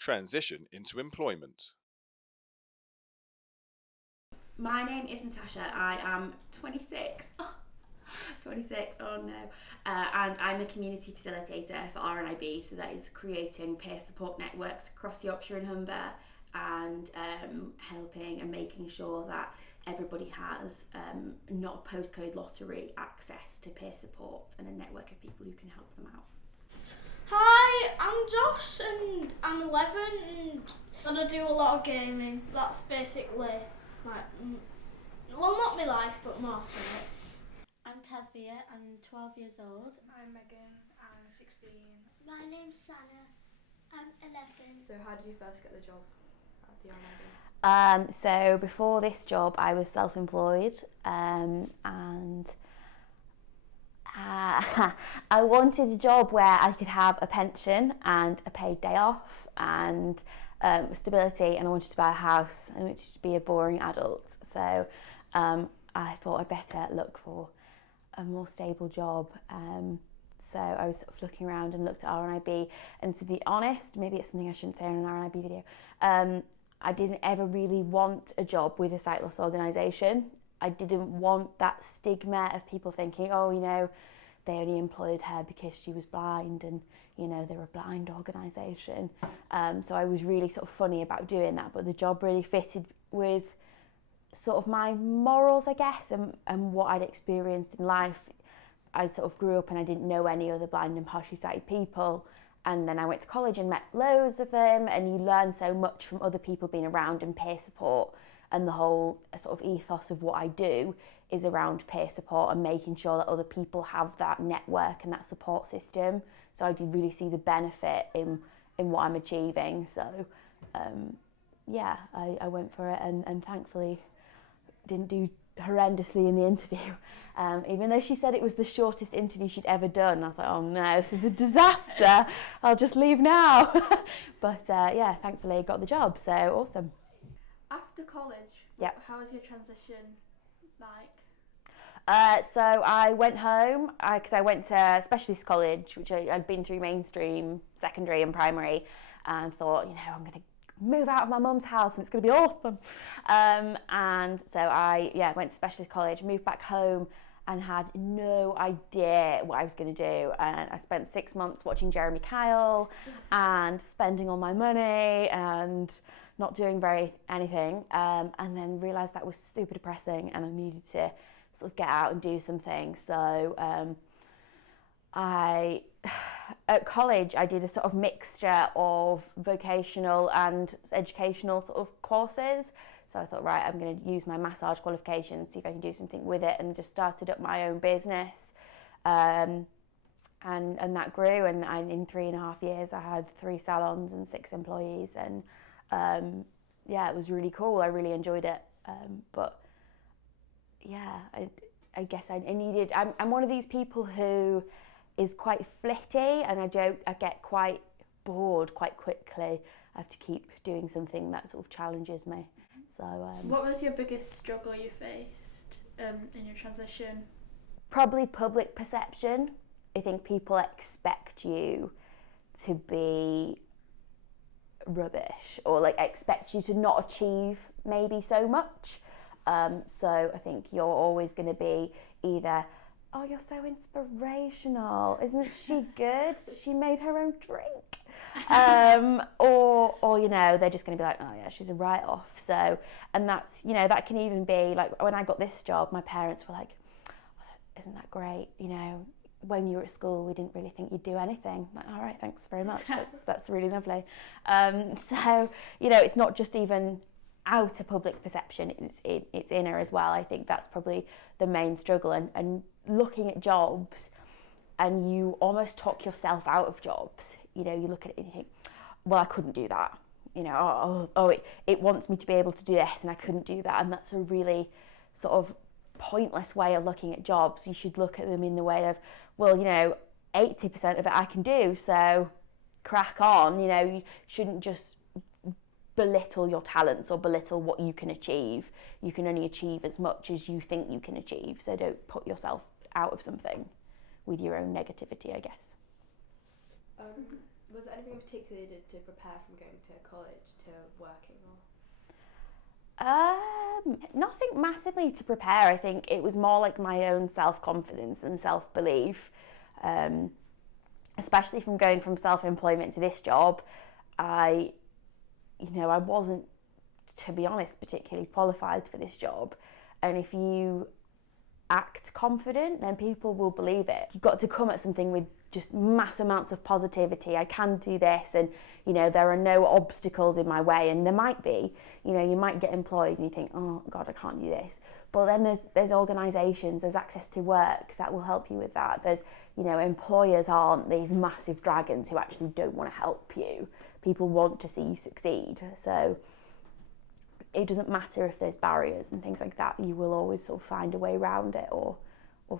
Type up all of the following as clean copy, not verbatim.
transition into employment. My name is Natasha. I am 26. 26, oh no. And I'm a community facilitator for RNIB, so that is creating peer support networks across Yorkshire and Humber, and helping and making sure that everybody has not a postcode lottery access to peer support and a network of people who can help them out. Hi, I'm Josh and I'm 11 and I do a lot of gaming. That's basically not my life, but most of it. I'm Tasbia, I'm 12 years old. I'm Megan, I'm 16. My name's Sana, I'm 11. So how did you first get the job at the RNIB? So before this job I was self-employed, and I wanted a job where I could have a pension and a paid day off and stability, and I wanted to buy a house. I wanted to be a boring adult, so I thought I'd better look for a more stable job. So I was sort of looking around and looked at RNIB, and to be honest, maybe it's something I shouldn't say on an RNIB video, I didn't ever really want a job with a sight loss organisation. I didn't want that stigma of people thinking, oh, you know, they only employed her because she was blind and, you know, they're a blind organisation. So I was really sort of funny about doing that, but the job really fitted with sort of my morals, I guess, and what I'd experienced in life. I sort of grew up and I didn't know any other blind and partially sighted people. And then I went to college and met loads of them, and you learn so much from other people being around and peer support. And the whole sort of ethos of what I do is around peer support and making sure that other people have that network and that support system. So I did really see the benefit in what I'm achieving. So yeah, I went for it, and thankfully didn't do horrendously in the interview. Even though she said it was the shortest interview she'd ever done, I was like, oh no, this is a disaster. I'll just leave now. But yeah, thankfully I got the job, so awesome. After college, how was your transition like? So I went home because I went to specialist college, which I'd been through mainstream, secondary and primary, and thought, you know, I'm going to move out of my mum's house and it's going to be awesome. And so I went to specialist college, moved back home, and had no idea what I was going to do. And I spent 6 months watching Jeremy Kyle and spending all my money and not doing anything, and then realised that was super depressing and I needed to sort of get out and do something. So at college I did a sort of mixture of vocational and educational sort of courses. So I thought, right, I'm going to use my massage qualification, see if I can do something with it, and just started up my own business. And that grew, and in 3.5 years I had 3 salons and 6 employees, and it was really cool. I really enjoyed it. But yeah, I guess I needed, I'm one of these people who is quite flitty, and I get quite bored quite quickly. I have to keep doing something that sort of challenges me. So what was your biggest struggle you faced in your transition? Probably public perception. I think people expect you to be rubbish, or like expect you to not achieve maybe so much. So I think you're always going to be either, oh, you're so inspirational, isn't she good? She made her own drink. Or you know, they're just going to be like, oh yeah, she's a write-off. So, and that's, you know, that can even be like when I got this job, my parents were like, isn't that great? You know, when you were at school, we didn't really think you'd do anything. Like, all right, thanks very much. That's really lovely. So, you know, it's not just even outer public perception, it's inner as well. I think that's probably the main struggle, and looking at jobs and you almost talk yourself out of jobs. You know, you look at it and you think, well, I couldn't do that. You know, it wants me to be able to do this and I couldn't do that. And that's a really sort of pointless way of looking at jobs. You should look at them in the way of, well, you know, 80% of it I can do, so crack on. You know, you shouldn't just belittle your talents or belittle what you can achieve. You can only achieve as much as you think you can achieve, so don't put yourself out of something with your own negativity, I guess. Was there anything in particular you did to prepare from going to college to working? Nothing massively to prepare. I think it was more like my own self-confidence and self-belief, especially from going from self-employment to this job. I wasn't, to be honest, particularly qualified for this job, and if you act confident, then people will believe it. You've got to come at something with just mass amounts of positivity. I can do this, and there are no obstacles in my way, and there might be. You might get employed and you think, oh God, I can't do this, but then there's organisations, there's access to work that will help you with that. There's employers aren't these massive dragons who actually don't want to help you. People want to see you succeed, so it doesn't matter if there's barriers and things like that. You will always sort of find a way around it, or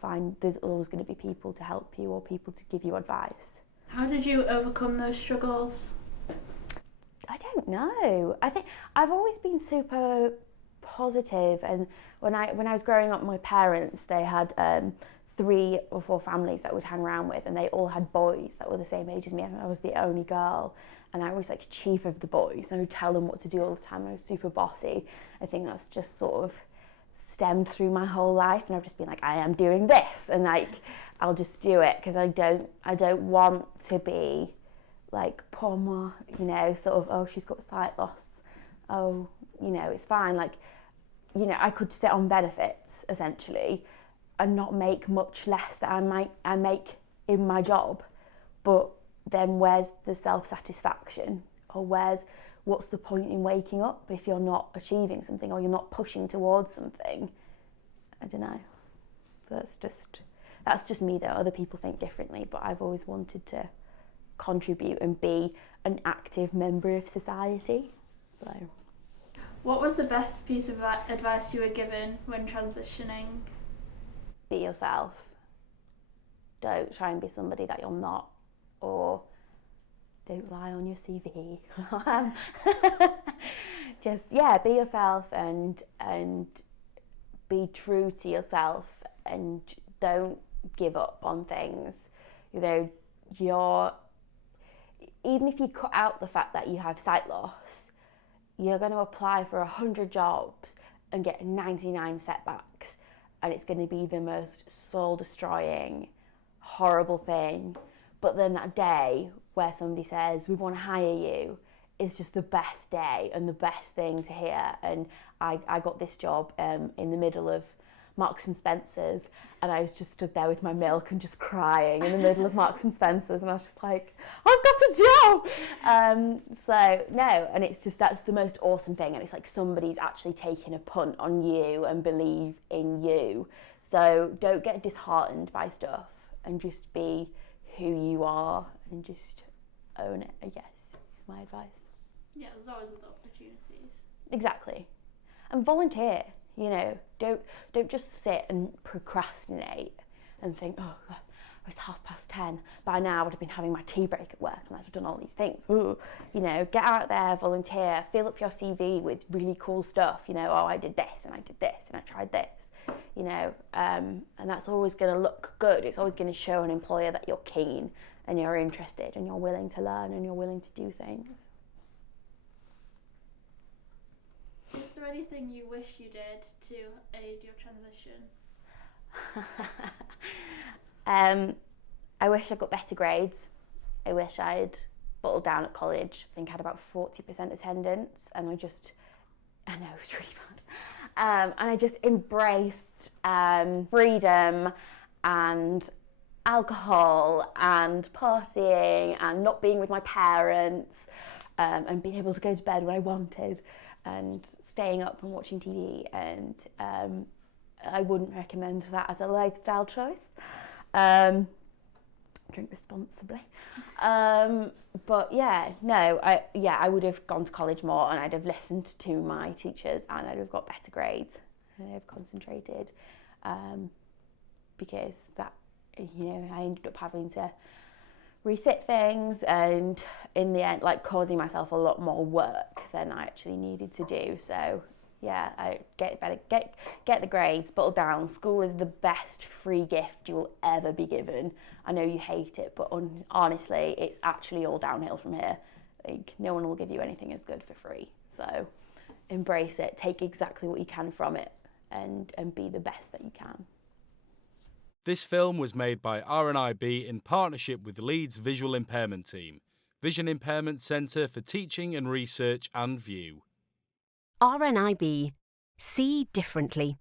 find there's always going to be people to help you or people to give you advice. How did you overcome those struggles? I don't know. I think I've always been super positive, and when I was growing up, my parents, they had 3 or 4 families that would hang around with, and they all had boys that were the same age as me, and I was the only girl, and I was like chief of the boys, and I would tell them what to do all the time. I was super bossy. I think that's just sort of stemmed through my whole life, and I've just been like, I am doing this, and like I'll just do it, because I don't want to be like poor ma, sort of, oh, she's got sight loss, oh, it's fine. Like, I could sit on benefits essentially and not make much less that I make in my job, but then where's the self-satisfaction, or what's the point in waking up if you're not achieving something or you're not pushing towards something? I don't know. That's just me though. Other people think differently, but I've always wanted to contribute and be an active member of society. So, what was the best piece of advice you were given when transitioning? Be yourself. Don't try and be somebody that you're not, or don't lie on your CV. Just be yourself and be true to yourself, and don't give up on things. Even if you cut out the fact that you have sight loss, you're going to apply for 100 jobs and get 99 setbacks, and it's going to be the most soul-destroying, horrible thing. But then that day where somebody says, we want to hire you, is just the best day and the best thing to hear. And I got this job in the middle of Marks and Spencer's, and I was just stood there with my milk and just crying in the middle of Marks and Spencer's, and I was just like, I've got a job! So no, and it's just, that's the most awesome thing, and it's like somebody's actually taking a punt on you and believe in you. So don't get disheartened by stuff, and just be who you are and just own it, I guess, is my advice. Yeah, there's always other opportunities. Exactly. And volunteer, don't just sit and procrastinate and think, oh, it's 10:30. By now I would have been having my tea break at work and I'd have done all these things. Ooh. Get out there, volunteer, fill up your CV with really cool stuff. Oh, I did this and I did this and I tried this. And that's always going to look good. It's always going to show an employer that you're keen and you're interested and you're willing to learn and you're willing to do things. Is there anything you wish you did to aid your transition? I wish I got better grades. I wish I'd bottled down at college. I think I had about 40% attendance, and I know it was really bad. And I just embraced freedom and alcohol and partying and not being with my parents, and being able to go to bed when I wanted and staying up and watching TV, and I wouldn't recommend that as a lifestyle choice. Drink responsibly. But I would have gone to college more, and I'd have listened to my teachers, and I'd have got better grades, and I'd have concentrated, because that, I ended up having to resit things, and in the end, causing myself a lot more work than I actually needed to do. So Get better, get the grades, buckle down. School is the best free gift you will ever be given. I know you hate it, but honestly, it's actually all downhill from here. Like, no one will give you anything as good for free. So embrace it, take exactly what you can from it, and be the best that you can. This film was made by RNIB in partnership with Leeds Visual Impairment Team, Vision Impairment Centre for Teaching and Research and View. RNIB. See differently.